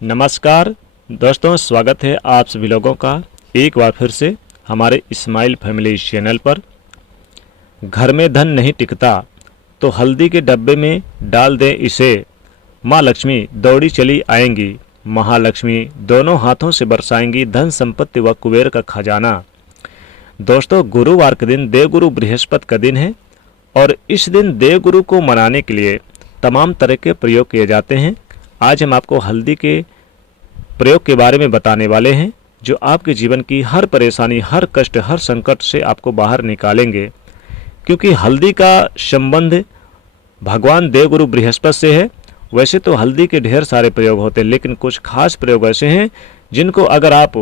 नमस्कार दोस्तों, स्वागत है आप सभी लोगों का एक बार फिर से हमारे इस्माइल फैमिली चैनल पर। घर में धन नहीं टिकता तो हल्दी के डब्बे में डाल दें इसे, माँ लक्ष्मी दौड़ी चली आएंगी, महालक्ष्मी दोनों हाथों से बरसाएंगी धन संपत्ति व कुबेर का खजाना। दोस्तों, गुरुवार के दिन देवगुरु बृहस्पति का दिन है और इस दिन देवगुरु को मनाने के लिए तमाम तरह के प्रयोग किए जाते हैं। आज हम आपको हल्दी के प्रयोग के बारे में बताने वाले हैं जो आपके जीवन की हर परेशानी, हर कष्ट, हर संकट से आपको बाहर निकालेंगे। क्योंकि हल्दी का संबंध भगवान देवगुरु बृहस्पति से है। वैसे तो हल्दी के ढेर सारे प्रयोग होते हैं, लेकिन कुछ खास प्रयोग ऐसे हैं जिनको अगर आप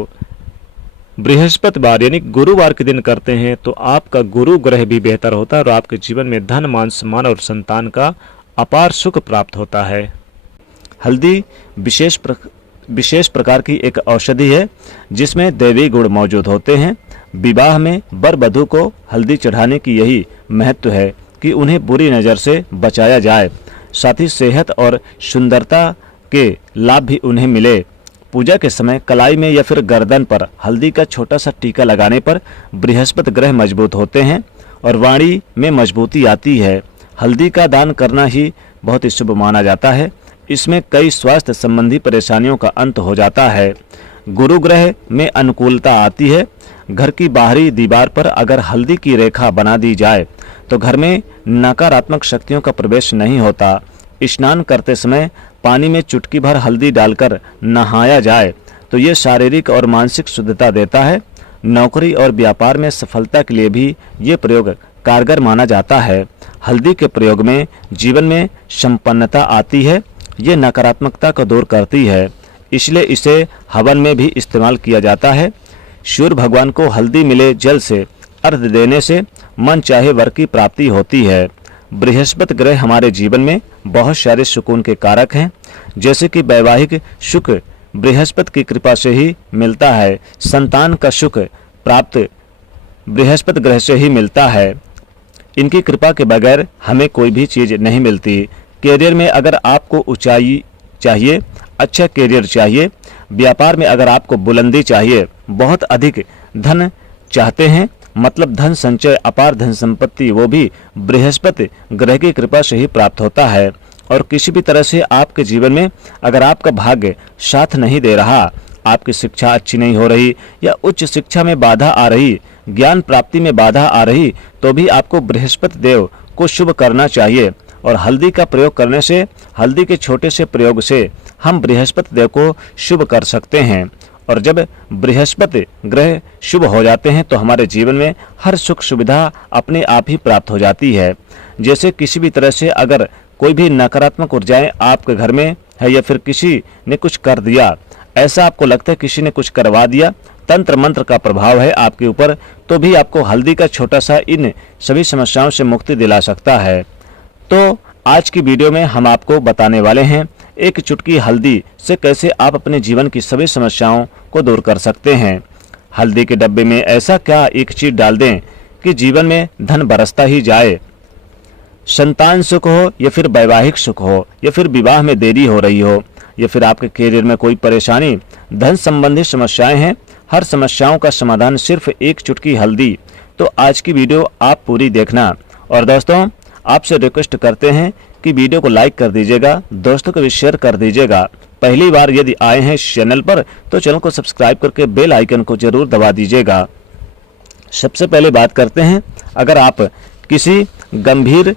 बृहस्पतिवार यानी गुरुवार के दिन करते हैं तो आपका गुरु ग्रह भी बेहतर होता है और आपके जीवन में धन, मान सम्मान और संतान का अपार सुख प्राप्त होता है। हल्दी विशेष प्रकार की एक औषधि है जिसमें दैवी गुण मौजूद होते हैं। विवाह में वर वधू को हल्दी चढ़ाने की यही महत्व है कि उन्हें बुरी नज़र से बचाया जाए, साथ ही सेहत और सुंदरता के लाभ भी उन्हें मिले। पूजा के समय कलाई में या फिर गर्दन पर हल्दी का छोटा सा टीका लगाने पर बृहस्पति ग्रह मजबूत होते हैं और वाणी में मजबूती आती है। हल्दी का दान करना ही बहुत ही शुभ माना जाता है। इसमें कई स्वास्थ्य संबंधी परेशानियों का अंत हो जाता है। गुरु ग्रह में अनुकूलता आती है। घर की बाहरी दीवार पर अगर हल्दी की रेखा बना दी जाए तो घर में नकारात्मक शक्तियों का प्रवेश नहीं होता। स्नान करते समय पानी में चुटकी भर हल्दी डालकर नहाया जाए तो ये शारीरिक और मानसिक शुद्धता देता है। नौकरी और व्यापार में सफलता के लिए भी ये प्रयोग कारगर माना जाता है। हल्दी के प्रयोग में जीवन में संपन्नता आती है। ये नकारात्मकता को दूर करती है, इसलिए इसे हवन में भी इस्तेमाल किया जाता है। सूर्य भगवान को हल्दी मिले जल से अर्घ्य देने से मन चाहे वर की प्राप्ति होती है। बृहस्पति ग्रह हमारे जीवन में बहुत सारे सुकून के कारक हैं, जैसे कि वैवाहिक सुख बृहस्पति की कृपा से ही मिलता है। संतान का सुख प्राप्त बृहस्पति ग्रह से ही मिलता है। इनकी कृपा के बगैर हमें कोई भी चीज़ नहीं मिलती। कैरियर में अगर आपको ऊंचाई चाहिए, अच्छा कैरियर चाहिए, व्यापार में अगर आपको बुलंदी चाहिए, बहुत अधिक धन चाहते हैं, मतलब धन संचय, अपार धन संपत्ति, वो भी बृहस्पति ग्रह की कृपा से ही प्राप्त होता है। और किसी भी तरह से आपके जीवन में अगर आपका भाग्य साथ नहीं दे रहा, आपकी शिक्षा अच्छी नहीं हो रही या उच्च शिक्षा में बाधा आ रही, ज्ञान प्राप्ति में बाधा आ रही, तो भी आपको बृहस्पति देव को शुभ करना चाहिए। और हल्दी का प्रयोग करने से, हल्दी के छोटे से प्रयोग से हम बृहस्पति देव को शुभ कर सकते हैं। और जब बृहस्पति ग्रह शुभ हो जाते हैं तो हमारे जीवन में हर सुख सुविधा अपने आप ही प्राप्त हो जाती है। जैसे किसी भी तरह से अगर कोई भी नकारात्मक ऊर्जाएं आपके घर में है या फिर किसी ने कुछ कर दिया, ऐसा आपको लगता है किसी ने कुछ करवा दिया, तंत्र मंत्र का प्रभाव है आपके ऊपर, तो भी आपको हल्दी का छोटा सा इन सभी समस्याओं से मुक्ति दिला सकता है। तो आज की वीडियो में हम आपको बताने वाले हैं एक चुटकी हल्दी से कैसे आप अपने जीवन की सभी समस्याओं को दूर कर सकते हैं। हल्दी के डब्बे में ऐसा क्या एक चीज डाल दें कि जीवन में धन बरसता ही जाए। संतान सुख हो या फिर वैवाहिक सुख हो या फिर विवाह में देरी हो रही हो या फिर आपके कैरियर में कोई परेशानी, धन संबंधी समस्याएं हैं, हर समस्याओं का समाधान सिर्फ एक चुटकी हल्दी। तो आज की वीडियो आप पूरी देखना। और दोस्तों, आपसे रिक्वेस्ट करते हैं कि वीडियो को लाइक कर दीजिएगा, दोस्तों को भी शेयर कर दीजिएगा। पहली बार यदि आए हैं इस चैनल पर तो चैनल को सब्सक्राइब करके बेल आइकन को जरूर दबा दीजिएगा। सबसे पहले बात करते हैं, अगर आप किसी गंभीर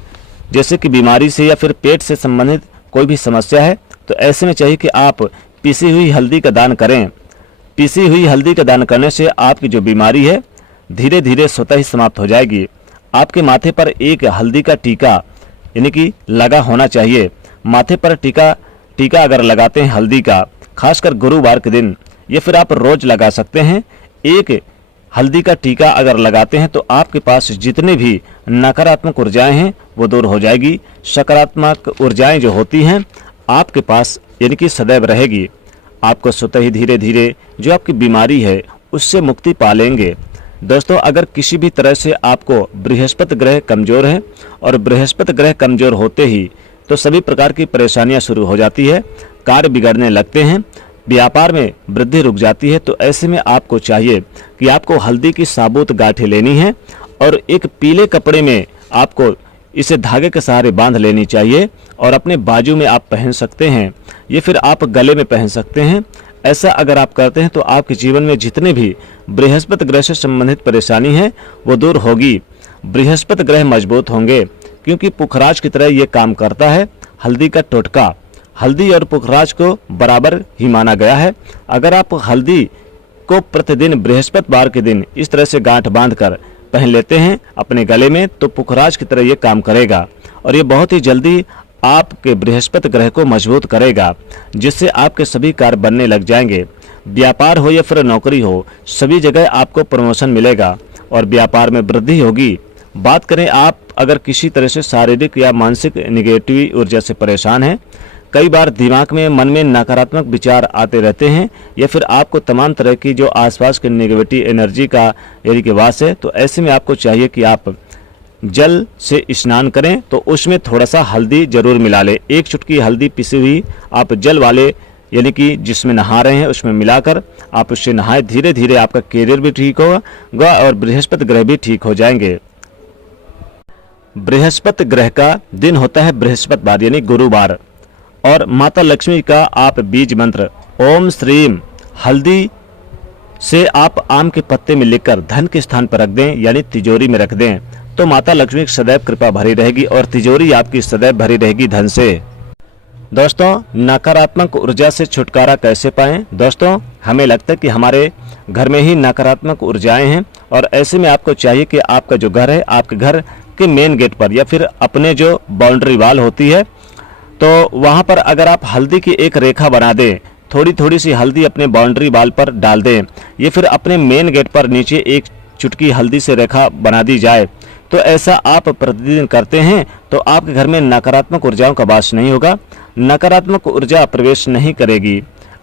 जैसे कि बीमारी से या फिर पेट से संबंधित कोई भी समस्या है तो ऐसे में चाहिए कि आप पीसी हुई हल्दी का दान करें। पीसी हुई हल्दी का दान करने से आपकी जो बीमारी है धीरे धीरे स्वतः ही समाप्त हो जाएगी। आपके माथे पर एक हल्दी का टीका यानी कि लगा होना चाहिए। माथे पर टीका अगर लगाते हैं हल्दी का, खासकर गुरुवार के दिन, या फिर आप रोज लगा सकते हैं। एक हल्दी का टीका अगर लगाते हैं तो आपके पास जितने भी नकारात्मक ऊर्जाएं हैं वो दूर हो जाएगी। सकारात्मक ऊर्जाएं जो होती हैं आपके पास यानी कि सदैव रहेगी। आपको स्वतः ही धीरे धीरे जो आपकी बीमारी है उससे मुक्ति पा लेंगे। दोस्तों, अगर किसी भी तरह से आपको बृहस्पति ग्रह कमजोर है और बृहस्पति ग्रह कमजोर होते ही तो सभी प्रकार की परेशानियां शुरू हो जाती है, कार्य बिगड़ने लगते हैं। व्यापार में वृद्धि रुक जाती है। तो ऐसे में आपको चाहिए कि आपको हल्दी की साबुत गांठें लेनी है और एक पीले कपड़े में आपको इसे धागे के सहारे बांध लेनी चाहिए और अपने बाजू में आप पहन सकते हैं, ये फिर आप गले में पहन सकते हैं। ऐसा अगर आप करते हैं तो आपके जीवन में जितने भी बृहस्पति ग्रह से संबंधित परेशानी है वो दूर होगी। बृहस्पति ग्रह मजबूत होंगे क्योंकि पुखराज की तरह ये काम करता है। हल्दी का टोटका, हल्दी और पुखराज को बराबर ही माना गया है। अगर आप हल्दी को प्रतिदिन बृहस्पतिवार के दिन इस तरह से गांठ बांधकर पहन लेते हैं अपने गले में तो पुखराज की तरह ये काम करेगा और ये बहुत ही जल्दी आपके बृहस्पति ग्रह को मजबूत करेगा, जिससे आपके सभी कार्य बनने लग जाएंगे। व्यापार हो या फिर नौकरी हो, सभी जगह आपको प्रमोशन मिलेगा और व्यापार में वृद्धि होगी। बात करें आप अगर किसी तरह से शारीरिक या मानसिक निगेटिव ऊर्जा से परेशान हैं, कई बार दिमाग में मन में नकारात्मक विचार आते रहते हैं या फिर आपको तमाम तरह की जो आसपास के नेगेटिव एनर्जी का यानी कि वास है, तो ऐसे में आपको चाहिए कि आप जल से स्नान करें तो उसमें थोड़ा सा हल्दी जरूर मिला लें। एक चुटकी हल्दी पिसी हुई आप जल वाले यानी कि जिसमें नहा रहे हैं उसमें मिलाकर आप उससे नहाएं। धीरे धीरे आपका कैरियर भी ठीक होगा और बृहस्पति ग्रह भी ठीक हो जाएंगे। बृहस्पति ग्रह का दिन होता है बृहस्पतिवार यानी गुरुवार और माता लक्ष्मी का आप बीज मंत्र ओम श्रीम हल्दी से आप आम के पत्ते में लिखकर धन के स्थान पर रख दें यानी तिजोरी में रख दें तो माता लक्ष्मी की सदैव कृपा भरी रहेगी और तिजोरी आपकी सदैव भरी रहेगी धन से। दोस्तों, नकारात्मक ऊर्जा से छुटकारा कैसे पाएं? दोस्तों, हमें लगता है कि हमारे घर में ही नकारात्मक ऊर्जाएं हैं और ऐसे में आपको चाहिए कि आपका जो घर है आपके घर के मेन गेट पर या फिर अपने जो बाउंड्री वाल होती है तो वहां पर अगर आप हल्दी की एक रेखा बना दें, थोड़ी थोड़ी सी हल्दी अपने बाउंड्री वाल पर डाल दें या फिर अपने मेन गेट पर नीचे एक चुटकी हल्दी से रेखा बना दी जाए तो ऐसा आप प्रतिदिन करते हैं तो आपके घर में नकारात्मक ऊर्जाओं का वास नहीं होगा, नकारात्मक ऊर्जा प्रवेश नहीं करेगी।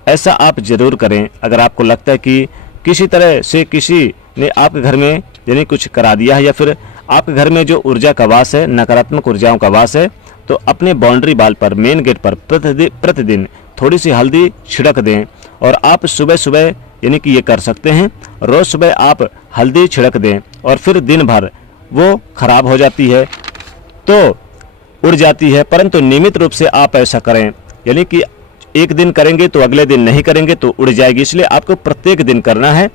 ऐसा आप जरूर करें। अगर आपको लगता है कि किसी तरह से किसी ने आपके घर में यानी कुछ करा दिया है या फिर आपके घर में जो ऊर्जा का वास है, नकारात्मक ऊर्जाओं का वास है, तो अपने बाउंड्री वाल पर मेन गेट पर प्रतिदिन थोड़ी सी हल्दी छिड़क दें और आप सुबह सुबह यानी कि ये कर सकते हैं, रोज सुबह आप हल्दी छिड़क दें और फिर दिन भर वो खराब हो जाती है तो उड़ जाती है, परंतु नियमित रूप से आप ऐसा करें यानी कि एक दिन करेंगे तो अगले दिन नहीं करेंगे तो उड़ जाएगी, इसलिए आपको प्रत्येक दिन करना है।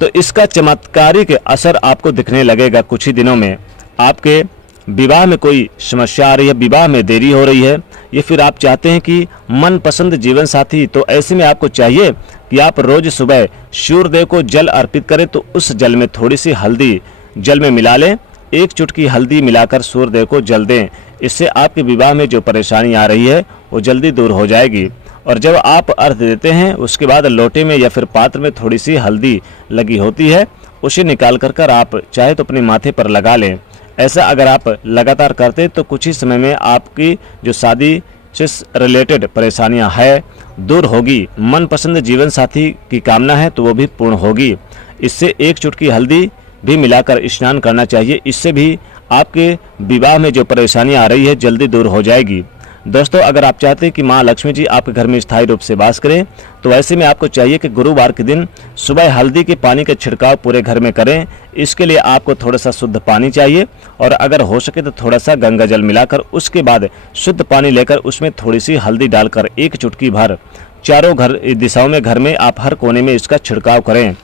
तो इसका चमत्कारिक असर आपको दिखने लगेगा कुछ ही दिनों में। आपके विवाह में कोई समस्या आ रही है, विवाह में देरी हो रही है या फिर आप चाहते हैं कि मनपसंद जीवन साथी, तो ऐसे में आपको चाहिए कि आप रोज सुबह सूर्यदेव को जल अर्पित करें तो उस जल में थोड़ी सी हल्दी जल में मिला लें, एक चुटकी हल्दी मिलाकर सूर्यदेव को जल दें। इससे आपके विवाह में जो परेशानी आ रही है वो जल्दी दूर हो जाएगी। और जब आप अर्घ देते हैं उसके बाद लोटे में या फिर पात्र में थोड़ी सी हल्दी लगी होती है, उसे निकाल कर आप चाहे तो अपने माथे पर लगा लें। ऐसा अगर आप लगातार करते तो कुछ ही समय में आपकी जो शादी से रिलेटेड परेशानियां है दूर होगी। मनपसंद जीवन साथी की कामना है तो वो भी पूर्ण होगी। इससे एक चुटकी हल्दी भी मिलाकर स्नान करना चाहिए, इससे भी आपके विवाह में जो परेशानियां आ रही है जल्दी दूर हो जाएगी। दोस्तों, अगर आप चाहते हैं कि माँ लक्ष्मी जी आपके घर में स्थायी रूप से वास करें तो ऐसे में आपको चाहिए कि गुरुवार के दिन सुबह हल्दी के पानी का छिड़काव पूरे घर में करें। इसके लिए आपको थोड़ा सा शुद्ध पानी चाहिए और अगर हो सके तो थोड़ा सा गंगा जल मिलाकर उसके बाद शुद्ध पानी लेकर उसमें थोड़ी सी हल्दी डालकर एक चुटकी भर चारों दिशाओं में घर में आप हर कोने में इसका छिड़काव करें।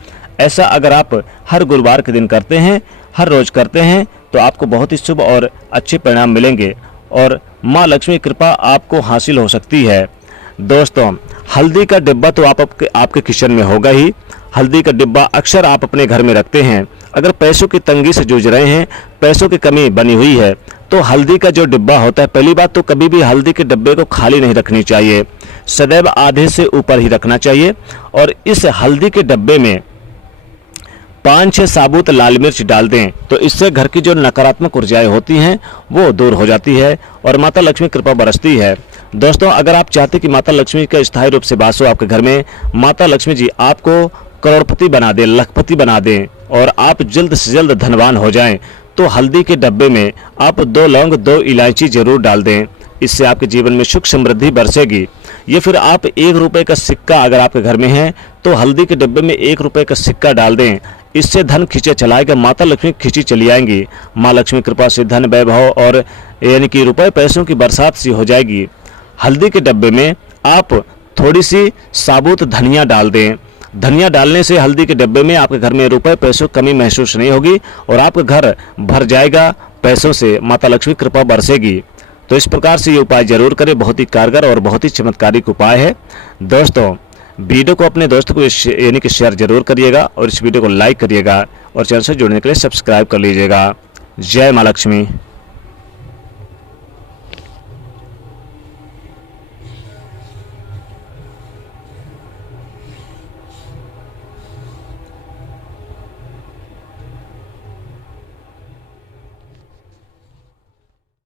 ऐसा अगर आप हर गुरुवार के दिन करते हैं, हर रोज करते हैं तो आपको बहुत ही शुभ और अच्छे परिणाम मिलेंगे और माँ लक्ष्मी कृपा आपको हासिल हो सकती है। दोस्तों, हल्दी का डिब्बा तो आपके किचन में होगा ही। हल्दी का डिब्बा अक्सर आप अपने घर में रखते हैं। अगर पैसों की तंगी से जूझ रहे हैं, पैसों की कमी बनी हुई है तो हल्दी का जो डिब्बा होता है, पहली बात तो कभी भी हल्दी के डिब्बे को खाली नहीं रखनी चाहिए, सदैव आधे से ऊपर ही रखना चाहिए। और इस हल्दी के डिब्बे में 5-6 साबुत लाल मिर्च डाल दें तो इससे घर की जो नकारात्मक ऊर्जाएं होती हैं वो दूर हो जाती है और माता लक्ष्मी कृपा बरसती है। दोस्तों, अगर आप चाहते कि माता लक्ष्मी का स्थायी रूप से वास हो आपके घर में, माता लक्ष्मी जी आपको करोड़पति बना दें, लखपति बना दें और आप जल्द से जल्द धनवान हो जाएं, तो हल्दी के डब्बे में आप 2 लौंग 2 इलायची जरूर डाल दें। इससे आपके जीवन में सुख समृद्धि बरसेगी। ये फिर आप 1 रुपये का सिक्का अगर आपके घर में है तो हल्दी के डिब्बे में 1 रुपये का सिक्का डाल दें। इससे धन खींचे चलाएगा, माता लक्ष्मी खींची चली आएंगी। माँ लक्ष्मी कृपा से धन वैभव और यानी कि रुपए पैसों की बरसात सी हो जाएगी। हल्दी के डब्बे में आप थोड़ी सी साबुत धनिया डाल दें। धनिया डालने से हल्दी के डब्बे में आपके घर में रुपए पैसों कमी महसूस नहीं होगी और आपका घर भर जाएगा पैसों से, माता लक्ष्मी कृपा बरसेगी। तो इस प्रकार से ये उपाय जरूर करें, बहुत ही कारगर और बहुत ही चमत्कारिक उपाय है। दोस्तों वीडियो को अपने दोस्तों को यानी कि शेयर जरूर करिएगा और इस वीडियो को लाइक करिएगा और चैनल से जुड़ने के लिए सब्सक्राइब कर लीजिएगा। जय माँ लक्ष्मी।